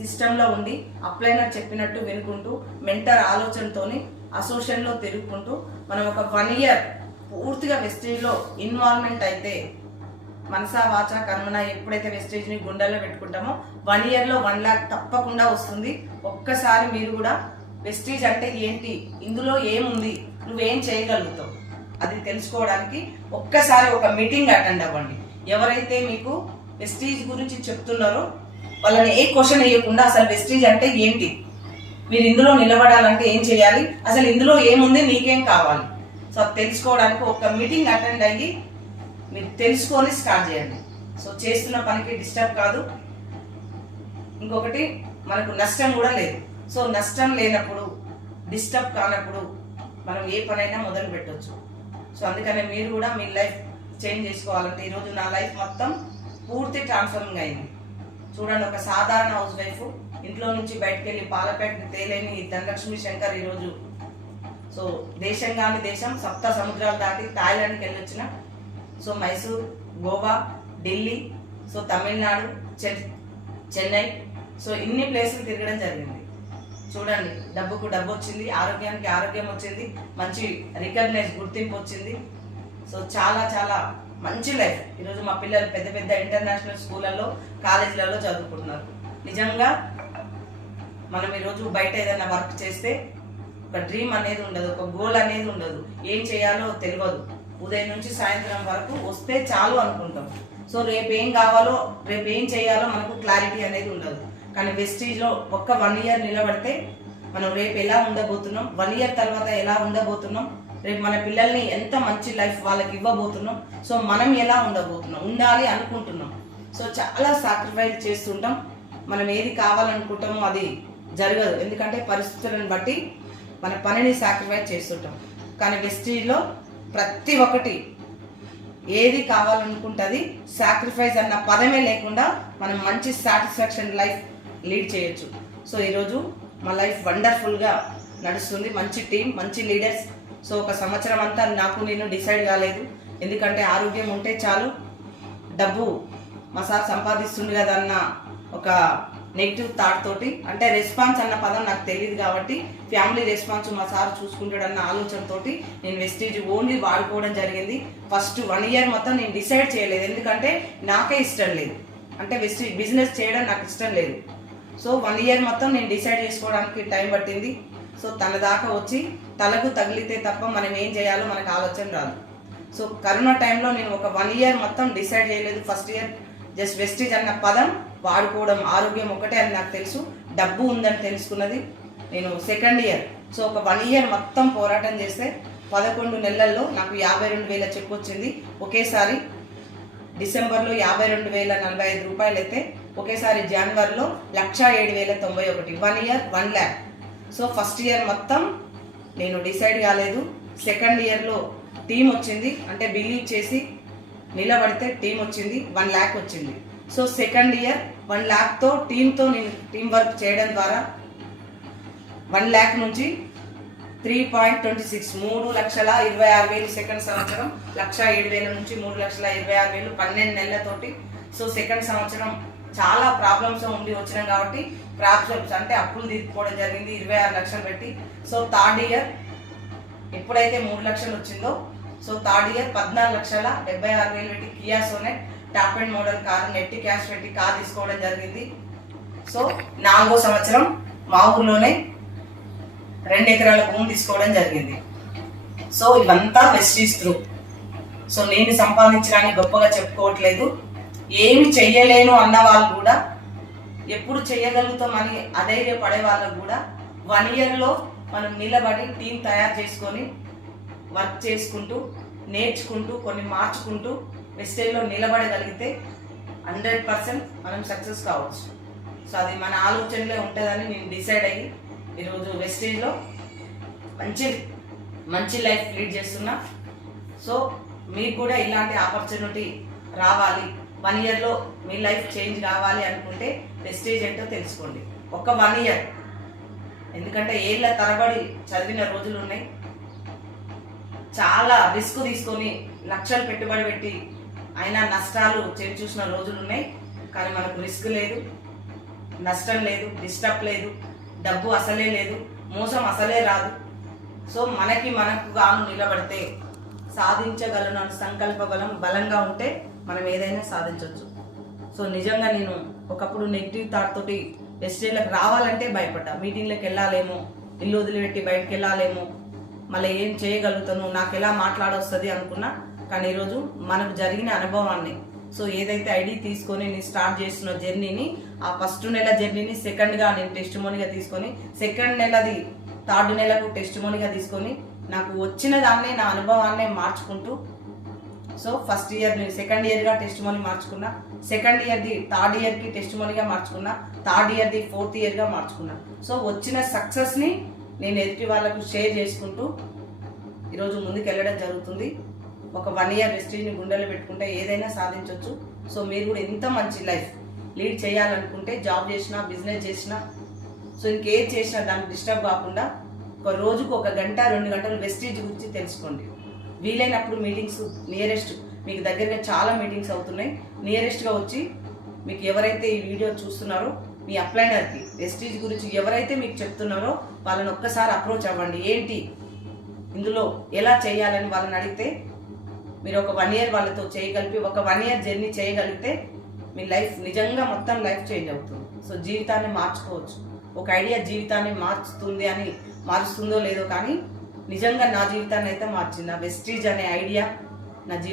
సిస్టంలో ఉండి అప్లైనర్ చెప్పినట్టు వినుకుంటూ మెంటర్ ఆలోచనతోని అసోసియేషన్లో తిరుగుకుంటూ మనం ఒక 1 ఇయర్ పూర్తిగా వెస్టేజ్లో ఇన్వాల్వ్మెంట్ అయితే మనసా వాచ కర్మన ఎప్పుడైతే వెస్టేజ్ని గుండెల్లో పెట్టుకుంటామో 1 ఇయర్లో 1 lakh తప్పకుండా వస్తుంది. ఒక్కసారి మీరు కూడా వెస్టేజ్ అంటే ఏంటి, ఇందులో ఏముంది, నువ్వేం చేయగలుగుతావు అది తెలుసుకోవడానికి ఒక్కసారి ఒక మీటింగ్ అటెండ్ అవ్వండి. ఎవరైతే మీకు వెస్టేజ్ గురించి చెప్తున్నారో వాళ్ళని ఏ క్వశ్చన్ వేయకుండా అసలు వెస్టేజ్ అంటే ఏంటి, మీరు ఇందులో నిలబడాలంటే ఏం చేయాలి, అసలు ఇందులో ఏముంది, నీకేం కావాలి, సో తెలుసుకోవడానికి ఒక మీటింగ్ అటెండ్ అయ్యి మీరు తెలుసుకొని స్టార్ట్ చేయండి. సో చేస్తున్న పనికి డిస్టర్బ్ కాదు, ఇంకొకటి మనకు నష్టం కూడా లేదు. సో నష్టం లేనప్పుడు డిస్టర్బ్ కానప్పుడు మనం ఏ పనైనా మొదలు పెట్టవచ్చు. సో అందుకనే మీరు కూడా మీ లైఫ్ చేంజ్ చేసుకోవాలంటే ఈరోజు నా లైఫ్ మొత్తం పూర్తి ట్రాన్స్ఫార్మింగ్ అయింది. చూడండి, ఒక సాధారణ హౌస్ వైఫ్ ఇంట్లో నుంచి బయటకు వెళ్ళి పాలపేట తేలేని ధనలక్ష్మి శంకర్ ఈరోజు సో దేశం కాని దేశం 7 సముద్రాలు దాటి థాయిలాండ్కి వెళ్ళొచ్చిన, so Mysore, Goa, Delhi, so Tamil Nadu, Chennai, so ఇన్ని ప్లేసులు తిరగడం జరిగింది. చూడండి, డబ్బుకు డబ్బు వచ్చింది, ఆరోగ్యానికి ఆరోగ్యం వచ్చింది, మంచి రికగ్నైజ్ గుర్తింపు వచ్చింది. సో చాలా చాలా మంచి లైఫ్. ఈరోజు మా పిల్లలు పెద్ద పెద్ద ఇంటర్నేషనల్ స్కూళ్ళల్లో కాలేజీలలో చదువుకుంటున్నారు. నిజంగా మనం ఈరోజు బయట ఏదైనా వర్క్ చేస్తే ఒక డ్రీమ్ అనేది ఉండదు, ఒక గోల్ అనేది ఉండదు, ఏం చేయాలో తెలియదు. ఉదయం నుంచి సాయంత్రం వరకు వస్తే చాలు అనుకుంటాం. సో రేపు ఏం కావాలో, రేపు ఏం చేయాలో మనకు క్లారిటీ అనేది ఉండదు. కానీ వెస్టీజ్లో ఒక్క 1 ఇయర్ నిలబడితే మనం రేపు ఎలా ఉండబోతున్నాం, 1 ఇయర్ తర్వాత ఎలా ఉండబోతున్నాం, రేపు మన పిల్లల్ని ఎంత మంచి లైఫ్ వాళ్ళకి ఇవ్వబోతున్నాం, సో మనం ఎలా ఉండబోతున్నాం, ఉండాలి అనుకుంటున్నాం. సో చాలా సాక్రిఫైస్ చేస్తుంటాం. మనం ఏది కావాలనుకుంటామో అది జరగదు, ఎందుకంటే పరిస్థితులను బట్టి మన పనిని సాక్రిఫైస్ చేస్తుంటాం. కానీ వెస్టీజ్లో ప్రతి ఒక్కటి ఏది కావాలనుకుంటుంది సాక్రిఫైస్ అన్న పదమే లేకుండా మనం మంచి సాటిస్ఫాక్షన్ లైఫ్ లీడ్ చేయొచ్చు. సో ఈరోజు మా లైఫ్ వండర్ఫుల్గా నడుస్తుంది. మంచి టీం, మంచి లీడర్స్. సో ఒక సంవత్సరం అంతా నేను డిసైడ్ కాలేదు, ఎందుకంటే ఆరోగ్యం ఉంటే చాలు, డబ్బు మా సార్ సంపాదిస్తుంది కదా అన్న ఒక నెగిటివ్ థాట్ తోటి, అంటే రెస్పాన్స్ అన్న పదం నాకు తెలియదు కాబట్టి ఫ్యామిలీ రెస్పాన్స్ మా సార్ చూసుకుంటాడన్న ఆలోచనతోటి నేను వెస్టేజ్ ఓన్లీ వాడుకోవడం జరిగింది. ఫస్ట్ 1 ఇయర్ మొత్తం నేను డిసైడ్ చేయలేదు, ఎందుకంటే నాకే ఇష్టం లేదు, అంటే వెస్టేజ్ బిజినెస్ చేయడం నాకు ఇష్టం లేదు. సో 1 ఇయర్ మొత్తం నేను డిసైడ్ చేసుకోవడానికి టైం పట్టింది. సో తన దాకా వచ్చి తలకు తగిలితే తప్ప మనం ఏం చేయాలో మనకు ఆలోచన రాదు. సో కరోనా టైంలో నేను ఒక 1 ఇయర్ మొత్తం డిసైడ్ చేయలేదు. ఫస్ట్ ఇయర్ జస్ట్ వెస్టేజ్ అన్న పదం వాడుకోవడం, ఆరోగ్యం ఒకటే అని నాకు తెలుసు, డబ్బు ఉందని తెలుసుకున్నది నేను సెకండ్ ఇయర్. సో ఒక 1 ఇయర్ మొత్తం పోరాటం చేస్తే 11 నెలల్లో నాకు 52,000 చెక్ వచ్చింది. ఒకేసారి డిసెంబర్లో 52,045 రూపాయలు అయితే ఒకేసారి జనవరిలో 1,07,091. 1 year 1 lakh. So first year మొత్తం నేను డిసైడ్ కాలేదు. సెకండ్ ఇయర్లో టీం వచ్చింది, అంటే బిలీవ్ చేసి నిలబడితే టీం వచ్చింది, 1 lakh వచ్చింది. సో సెకండ్ ఇయర్ 1 lakh టీంతో నేను టీం వర్క్ చేయడం ద్వారా 1 lakh నుంచి 3.26 3,26,000 సెకండ్ సంవత్సరం, 1,07,000 నుంచి 3,26,000 12 నెలలతోటి. సో సెకండ్ సంవత్సరం చాలా ప్రాబ్లమ్స్ ఉండి వచ్చినాం కాబట్టి క్రాప్స్ అంటే అప్పులు తీసుకోవడం జరిగింది 26 లక్షలు పెట్టి. సో థర్డ్ ఇయర్ ఎప్పుడైతే 3 లక్షలు వచ్చిందో, సో థర్డ్ ఇయర్ 14,76,000 పెట్టి Kia Sonet top and model car net cash పెట్టి కార్ తీసుకోవడం జరిగింది. సో 4వ సంవత్సరం మా ఊర్లోనే 2 ఎకరాల భూమి తీసుకోవడం జరిగింది. సో ఇవంతా వెస్టీజ్ త్రూ. సో నేను సంపాదించడానికి గొప్పగా చెప్పుకోవట్లేదు, ఏమి చెయ్యలేను అన్న వాళ్ళు కూడా, ఎప్పుడు చేయగలుగుతామని అధైర్యపడే వాళ్ళకు కూడా 1 ఇయర్లో మనం నిలబడి టీం తయారు చేసుకొని వర్క్ చేసుకుంటూ నేర్చుకుంటూ కొన్ని మార్చుకుంటూ వెస్టేజ్లో నిలబడగలిగితే 100% మనం సక్సెస్ కావచ్చు. సో అది మన ఆలోచనలే ఉంటుందని నేను డిసైడ్ అయ్యి ఈరోజు వెస్టేజ్లో మంచి లైఫ్ లీడ్ చేస్తున్నా. సో మీకు కూడా ఇలాంటి ఆపర్చునిటీ రావాలి, 1 ఇయర్లో మీ లైఫ్ చేంజ్ కావాలి అనుకుంటే వెస్టేజ్ ఏంటో తెలుసుకోండి. ఒక 1 ఇయర్, ఎందుకంటే ఏళ్ళ తరబడి చదివిన రోజులు ఉన్నాయి, చాలా రిస్క్ తీసుకొని లక్షలు పెట్టుబడి పెట్టి అయినా నష్టాలు చూసిన రోజులు ఉన్నాయి. కానీ మనకు రిస్క్ లేదు, నష్టం లేదు, డిస్టర్బ్ లేదు, డబ్బు అసలే లేదు, మోసం అసలే రాదు. సో మనకు గాను నిలబడితే సాధించగలను అని సంకల్ప బలం బలంగా ఉంటే మనం ఏదైనా సాధించవచ్చు. సో నిజంగా నేను ఒకప్పుడు నెగిటివ్ థాట్ తోటి వెస్టేజ్లకు రావాలంటే భయపడ్డా. మీటింగ్లకు వెళ్ళాలేమో, ఇల్లు వదిలిపెట్టి బయటకు వెళ్ళాలేమో, మళ్ళీ ఏం చేయగలుగుతాను, నాకు ఎలా మాట్లాడొస్తుంది అనుకున్నా. కానీ ఈరోజు మనకు జరిగిన అనుభవాన్ని, సో ఏదైతే ఐడి తీసుకొని నేను స్టార్ట్ చేస్తున్న జర్నీని, ఆ ఫస్ట్ నెల జర్నీని సెకండ్గా నేను టెస్టిమోనీగా తీసుకొని, సెకండ్ నెలది థర్డ్ నెలకు టెస్టిమోనీగా తీసుకొని, నాకు వచ్చిన దాన్నే నా అనుభవాన్నే మార్చుకుంటూ, సో ఫస్ట్ ఇయర్ నేను సెకండ్ ఇయర్గా టెస్టిమోనీ మార్చుకున్నా, సెకండ్ ఇయర్ది థర్డ్ ఇయర్కి టెస్టిమోనీగా మార్చుకున్నా, థర్డ్ ఇయర్ది ఫోర్త్ ఇయర్గా మార్చుకున్నా. సో వచ్చిన సక్సెస్ని నేను ఎదుటి వాళ్ళకు షేర్ చేసుకుంటూ ఈరోజు ముందుకు వెళ్ళడం జరుగుతుంది. ఒక 1 ఇయర్ వెస్టేజ్ని గుండెలో పెట్టుకుంటే ఏదైనా సాధించవచ్చు. సో మీరు కూడా ఎంత మంచి లైఫ్ లీడ్ చేయాలనుకుంటే, జాబ్ చేసినా, బిజినెస్ చేసినా, సో ఇంకేం చేసినా దానికి డిస్టర్బ్ కాకుండా ఒక రోజుకు 1 గంట 2 గంటలు వెస్టేజ్ గురించి తెలుసుకోండి. వీలైనప్పుడు మీటింగ్స్ నియరెస్ట్, మీకు దగ్గరగా చాలా మీటింగ్స్ అవుతున్నాయి, నియరెస్ట్గా వచ్చి మీకు ఎవరైతే ఈ వీడియో చూస్తున్నారో మీ అప్లైనర్కి వెస్టేజ్ గురించి ఎవరైతే మీకు చెప్తున్నారో వాళ్ళని ఒక్కసారి అప్రోచ్ అవ్వండి. ఏంటి ఇందులో ఎలా చేయాలని వాళ్ళని అడిగితే మీరు ఒక 1 ఇయర్ వాళ్ళతో చేయగలిపి ఒక 1 ఇయర్ జర్నీ చేయగలిగితే మీ లైఫ్ నిజంగా మొత్తం లైఫ్ చేంజ్ అవుతుంది. సో జీవితాన్ని మార్చుకోవచ్చు. ఒక ఐడియా జీవితాన్ని మారుస్తుందో లేదో కానీ నిజంగా నా జీవితాన్ని అయితే మార్చింది. నా వెస్టీజ్ అనే ఐడియా నా